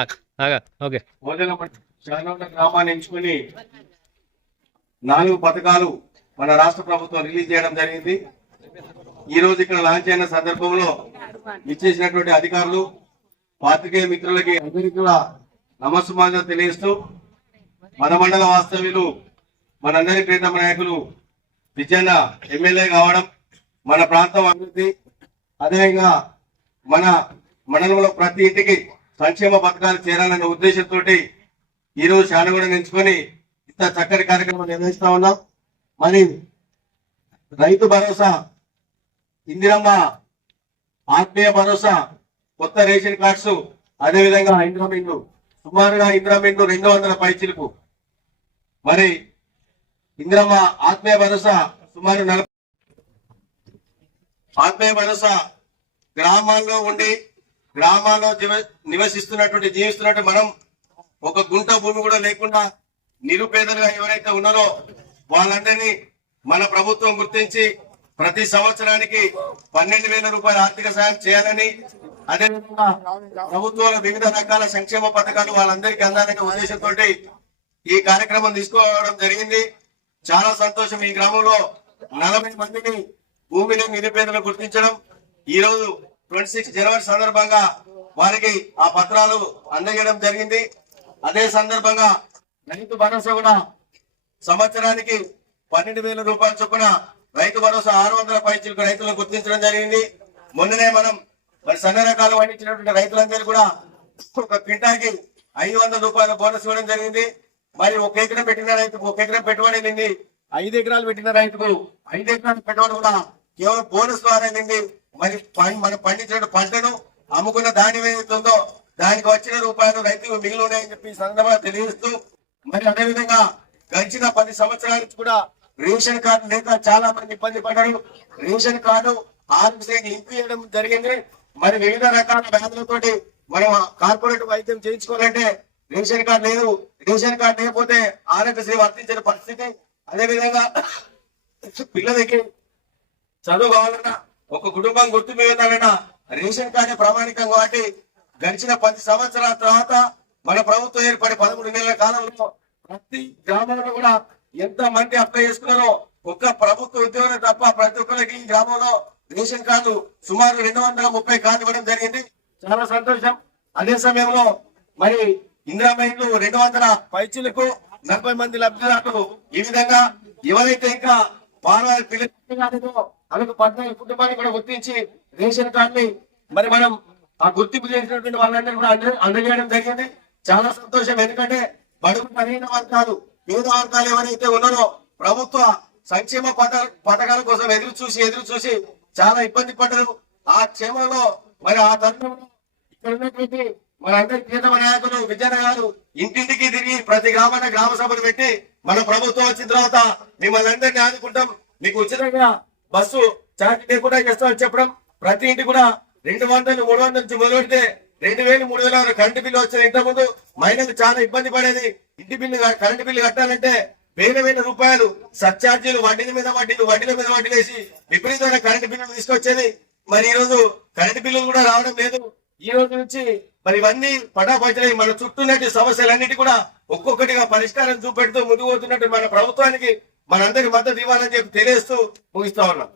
Okay. శానవట గ్రామాన్ని ఎంచుకుని 4 పథకాలు మన రాష్ట్ర ప్రభుత్వం రిలీజ్ చేయడం జరిగింది. ఈ రోజు ఇక్కడ లాంచ్ అయిన సందర్భంలో ఇచ్చేసినటువంటి అధికారులు, పాత్రికేయ మిత్రులకి అందరికీ కూడా నమస్సుమాంజలు తెలియజేస్తూ, మన మండల వాస్తవ్యులు మనందరి ప్రీతమ నాయకులు విజయన్న ఎమ్మెల్యే కావడం, మన ప్రాంతం అభివృద్ధి, అదేవిధంగా మన మండలంలో ప్రతి ఇంటికి సంక్షేమ పథకాలు చేరాలనే ఉద్దేశంతో ఈ రోజు శానగూడ ఎంచుకొని ఇంత చక్కటి కార్యక్రమం నిర్వహిస్తా ఉన్నాం. మరి రైతు భరోసా, ఇందిరమ్మ ఆత్మీయ భరోసా, కొత్త రేషన్ కార్డ్స్, అదేవిధంగా ఇంద్రమిండ్లు, సుమారుగా ఇంద్రమిండ్లు 200 పైచిలకు, మరి ఇందిరమ్మ ఆత్మీయ భరోసా సుమారు 40. ఆత్మీయ భరోసా గ్రామాల్లో ఉండి గ్రామాల్లో జీవిస్తున్నటువంటి మనం ఒక గుంట భూమి కూడా లేకుండా నిరుపేదలుగా ఎవరైతే ఉన్నారో వాళ్ళందరినీ మన ప్రభుత్వం గుర్తించి ప్రతి సంవత్సరానికి 12,000 రూపాయల ఆర్థిక సాయం చేయాలని, అదేవిధంగా ప్రభుత్వాల వివిధ రకాల సంక్షేమ పథకాలు వాళ్ళందరికీ అందాలనే ఉద్దేశంతో ఈ కార్యక్రమం తీసుకోవడం జరిగింది. చాలా సంతోషం. ఈ గ్రామంలో 40 మందిని భూమిని నిరుపేదలు గుర్తించడం, ఈ రోజు 26 జనవరి సందర్భంగా వారికి ఆ పత్రాలు అందజేయడం జరిగింది. అదే సందర్భంగా రైతు భరోసా కూడా సంవత్సరానికి 12,000 రూపాయల చొప్పున రైతు భరోసా 600 పైచిలకు రైతులను గుర్తించడం జరిగింది. మొన్ననే మనం మరి సన్న రకాలు పండించినటువంటి రైతులందరూ కూడా ఒక క్వింటాకి 500 రూపాయల బోనస్ ఇవ్వడం జరిగింది. మరి 1 ఎకరం పెట్టిన రైతుకు 1 ఎకరం పెట్టుబడి నింది, 5 ఎకరాలు పెట్టిన రైతుకు 5 ఎకరాలు పెట్టుబడి కూడా కేవలం బోనస్ ద్వారా నింది. మరి మనం పండించిన పంటను అమ్ముకున్న ధాన్యం ఏదైతుందో దానికి వచ్చిన రూపాయలు రైతుకు మిగిలి ఉన్నాయని చెప్పి సందర్భంగా తెలియజేస్తూ, మరి అదేవిధంగా గడిచిన 10 సంవత్సరాల నుంచి కూడా రేషన్ కార్డు లేక చాలా మంది ఇబ్బంది పడ్డారు. రేషన్ కార్డు ఆరోగ్యశ్రీకి లింక్ చేయడం జరిగింది. మరి వివిధ రకాల వ్యాధులతోటి మనం కార్పొరేట్ వైద్యం చేయించుకోవాలంటే రేషన్ కార్డు లేదు. రేషన్ కార్డు లేకపోతే ఆరోగ్యశ్రీ వర్తించిన పరిస్థితి. అదేవిధంగా పిల్లలకి చదువు కావాలన్నా, ఒక కుటుంబం గుర్తు ఇవ్వాలన్నా రేషన్ కార్డు ప్రామాణికం కాబట్టి గడిచిన 10 సంవత్సరాల తర్వాత మన ప్రభుత్వం ఏర్పడి 13 నెలల కాలంలో ప్రతి గ్రామంలో కూడా ఎంత మంది అప్లై చేసుకున్నారో, ఒక్క ప్రభుత్వ ఉద్యోగం తప్ప ప్రతి ఒక్కరికి ఈ గ్రామంలో రేషన్ కార్డు సుమారు 230 కార్డు ఇవ్వడం జరిగింది. చాలా సంతోషం. అదే సమయంలో మరి ఇందిరామైండ్లు 200 పైచులకు 40 మంది లబ్ధిదారులు. ఈ విధంగా ఎవరైతే ఇంకా వారి పిల్లలు వాళ్ళకు 14 కుటుంబాన్ని కూడా గుర్తించి రేషన్ కార్డుని మరి మనం ఆ గుర్తింపు చేసినటువంటి వాళ్ళందరూ కూడా అందజేయడం జరిగింది. చాలా సంతోషం. ఎందుకంటే బడుగు బలహీన వర్గాలు, పేద వర్గాలు ఎవరైతే ఉన్నారో ప్రభుత్వ సంక్షేమ పథకాల కోసం ఎదురు చూసి చాలా ఇబ్బంది పడ్డారు. ఆ క్షేమంలో మరి ఆ తరుణంలో ఇక్కడ ఉన్నటువంటి మన అందరి ప్రియతమ నాయకులు విజయన గారు ఇంటింటికి తిరిగి ప్రతి గ్రామాన్ని గ్రామ సభలు పెట్టి మన ప్రభుత్వం వచ్చిన తర్వాత మిమ్మల్ని అందరినీ ఆదుకుంటాం, మీకు ఉచితంగా బస్సు ఛార్జీ లేకుండా చేస్తామని చెప్పడం, ప్రతి ఇంటి కూడా 200, 300 నుంచి మొదలుపెడితే 2,000, 3,000 కరెంటు బిల్లు వచ్చిన. ఇంతకుముందు మహిళలు చాలా ఇబ్బంది పడేది. ఇంటి బిల్లు కరెంటు బిల్లు కట్టాలంటే వేల రూపాయలు సర్ఛార్జీలు, వడ్డీల మీద వడ్డీలు వేసి విపరీతమైన కరెంటు బిల్లులు తీసుకొచ్చేది. మరి ఈ రోజు కరెంటు బిల్లులు కూడా రావడం లేదు. ఈ రోజు నుంచి మరి ఇవన్నీ పటాపంచలై మన చుట్టూన్నట్టు సమస్యలన్నిటి కూడా ఒక్కొక్కటిగా పరిష్కారం చూపెడుతూ ముందుకు పోతున్నట్టు మన ప్రభుత్వానికి మనందరి మద్దతు ఇవ్వాలని చెప్పి తెలియజేస్తూ ముగిస్తా ఉన్నాం.